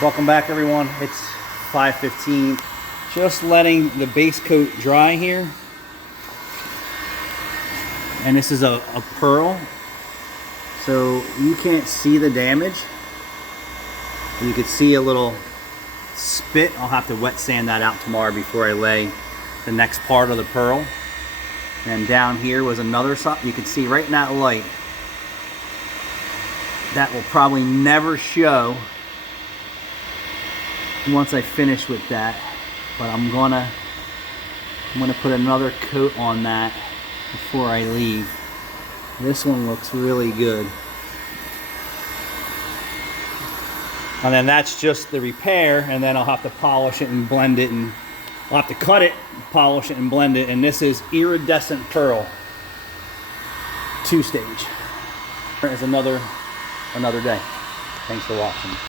Welcome back, everyone. It's 5:15. Just letting the base coat dry here. And this is a pearl, so you can't see the damage. You can see a little spit. I'll have to wet sand that out tomorrow before I lay the next part of the pearl. And down here was another spot. You can see right in that light. That will probably never show once I finish with that, but I'm gonna put another coat on that before I leave. This one looks really good. And then that's just the repair, and then I'll have to polish it and blend it, and I'll have to cut it, polish it, and blend it. And this is iridescent pearl, 2-stage. There's another day. Thanks for watching.